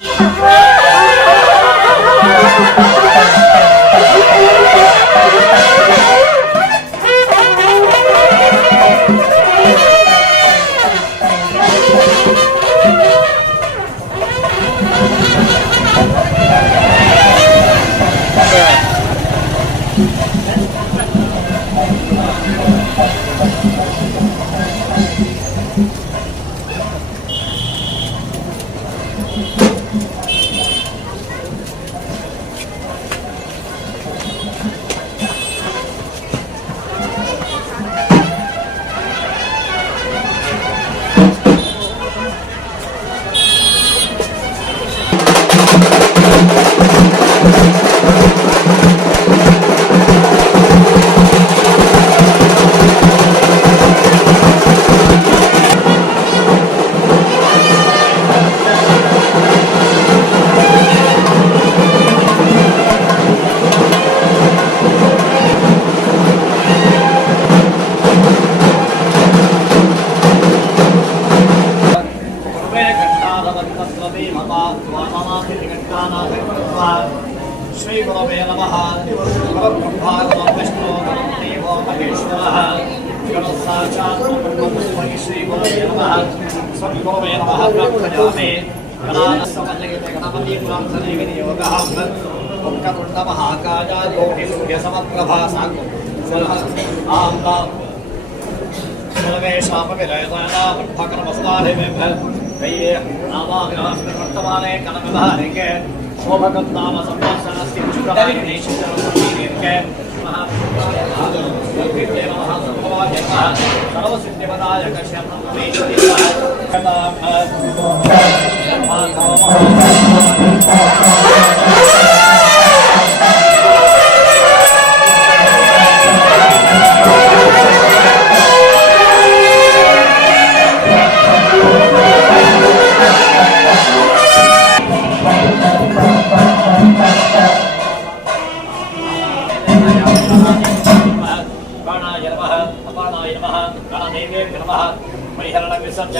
Yeah. ఘంటారవర్తస్వతే మమా స్వామమాభిర్ఘంటానాభిర్గత్వా శ్రీగురవే నమ. బ్రహ్మాగమవిష్ణో దేవో మహేశ్వర గణసాక్షాత్ శ్రీగురవే నమ స్వగురవే నమ బ్రహ్మజామే ఒక్కతుండ మహాకాజాయోగి సమప్రభా సాగు ఆంబా సర్వేషాపి రయతానా బ్రహ్మకర్మస్వాధిమే साकु आम्बा सर्वेषामविलयदानामर्थकर्मस्ताधिमेभ्ये कनकधारिके शोभकं नाम संवत्सरस्य चुरायणेश्वरके सर्वसिद्धिपदायक प्राणाय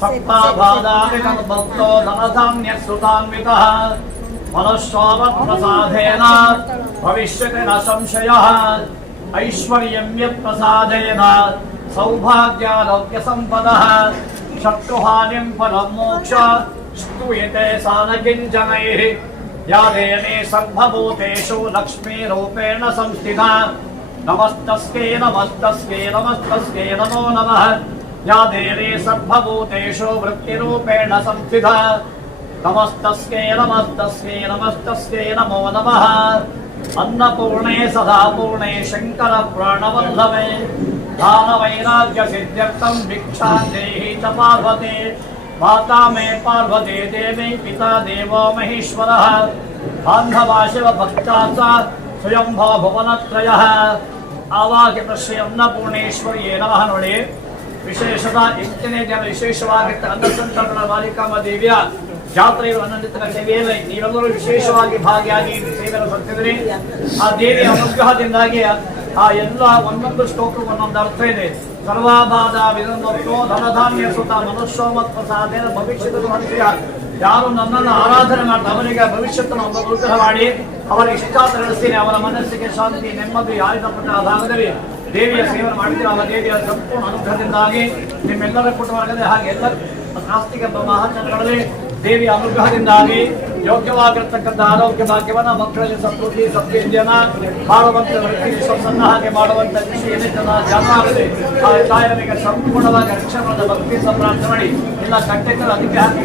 सप्ताभादादिकर्मक्तो धनधान्यसुतान्वितः मनश्वावप्रसादेन भविष्यति न संशयः। ऐश्वर्यं यत्प्रसादेन सौभाग्यारोग्यसम्पदः मोक्ष। स्तूयते सा न किञ्चनैः सर्वभूतेषु लक्ष्मीरूपेण संस्थिता। नमस्तस्कै नमस्तस्कै नमस्तस्कै नमो नमः। या देवी सर्वभूतेषु वृत्तिरूपेण संस्थिता नमस्तस्यै नमस्तस्यै नमस्तस्यै नमो नमः। अन्नपूर्णे सदा पूर्णे शङ्करप्राणवल्लभे। दानवैराग्यसिद्ध्यर्थं भिक्षादेहि च पार्वते। माता मे पार्वते, देवी पिता, देवो महेश्वरः। बान्धवाशिवभक्ता च स्वयम्भो भुवनत्रयः। आवाक्यप्रश्य अन्नपूर्णेश्वर्ये नमः नृणे ವಿಶೇಷದ ಎಂಟನೇ ದಿನ ವಿಶೇಷವಾಗಿರ್ತಕ್ಕಂಥ ಅನ್ನಸಂತರ್ಪಣ ಮಾಲಿಕಮ್ಮ ದೇವಿಯ ಜಾತ್ರೆಯ ಆನಂದಿತ ಸೇವೆಯಲ್ಲಿ. ನೀವೆಲ್ಲರೂ ವಿಶೇಷವಾಗಿ ಭಾಗಿಯಾಗಿ ಸೇವೆಯನ್ನು ಬರ್ತಿದ್ರಿ ಆ ದೇವಿಯ ಅನುಗ್ರಹದಿಂದಾಗಿ ಆ ಎಲ್ಲ ಒಂದೊಂದು ಶ್ಲೋಕ ಒಂದೊಂದು ಅರ್ಥ ಇದೆ ಸರ್ವಾಬಾಧ ವಿನಂದೋ ಧನಧಾನ್ಯ ಸುತ ಮನುಷ್ಯ ಮತ್ತು ಸಾಧನೆ ಭವಿಷ್ಯದ ಯಾರು ನನ್ನನ್ನು ಆರಾಧನೆ ಮಾಡ್ತಾ ಅವರಿಗೆ ಭವಿಷ್ಯತನ ಒಂದು ಅನುಗ್ರಹ ಮಾಡಿ ಅವರ ಇಷ್ಟ ನಡೆಸ್ತೀನಿ. ಅವರ ಮನಸ್ಸಿಗೆ ಶಾಂತಿ, ನೆಮ್ಮದಿ ಆಯುಧಪಟ್ಟ ಅದಾಗದಲ್ಲಿ ದೇವಿಯ ಸೇವನೆ ಮಾಡ್ತೀರ ಆ ದೇವಿಯ ಸಂಪೂರ್ಣ ಅನುಗ್ರಹದಿಂದಾಗಿ ನಿಮ್ಮೆಲ್ಲರ ಕುಟುಂಬ ಹಾಗೆ ಎಲ್ಲ ಆಸ್ತಿಕ ಮಹಾಜನಗಳಲ್ಲಿ ದೇವಿಯ ಅನುಗ್ರಹದಿಂದಾಗಿ ಯೋಗ್ಯವಾಗಿರ್ತಕ್ಕಂಥ ಆರೋಗ್ಯ ಭಾಗ್ಯವನ್ನ ಮಕ್ಕಳಲ್ಲಿ ಸಂಸ್ಕೃತಿ ಸದ್ವಿದ್ಯನ ಮಾಡುವಂತ ವಿಶ್ವಾಸನ್ನ ಹಾಗೆ ಮಾಡುವಂತ ಕೃಷಿ ಜನ ಆಗಲಿ ಆ ತಾಯಿಯರಿಗೆ ಸಂಪೂರ್ಣವಾಗಿ ರಕ್ಷಣೆ ಭಕ್ತಿ ಸಂಪ್ರಾಂತ ಮಾಡಿ ಎಲ್ಲ ಕಟ್ಟೆಗಳು ಅದಕ್ಕೆ ಹಾಕಿ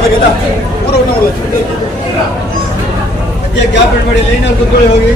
ಮಾಡ್ಬೇಕಲ್ಲ ಪೂರ ಊಟ ಮಾಡ್ಬೇಕು ಗ್ಯಾಪ್ ಇಟ್ಬೇಡಿ ಲೈನಲ್ಲಿ ಕುತ್ಕೊಳ್ಳಿ ಹೋಗಿ?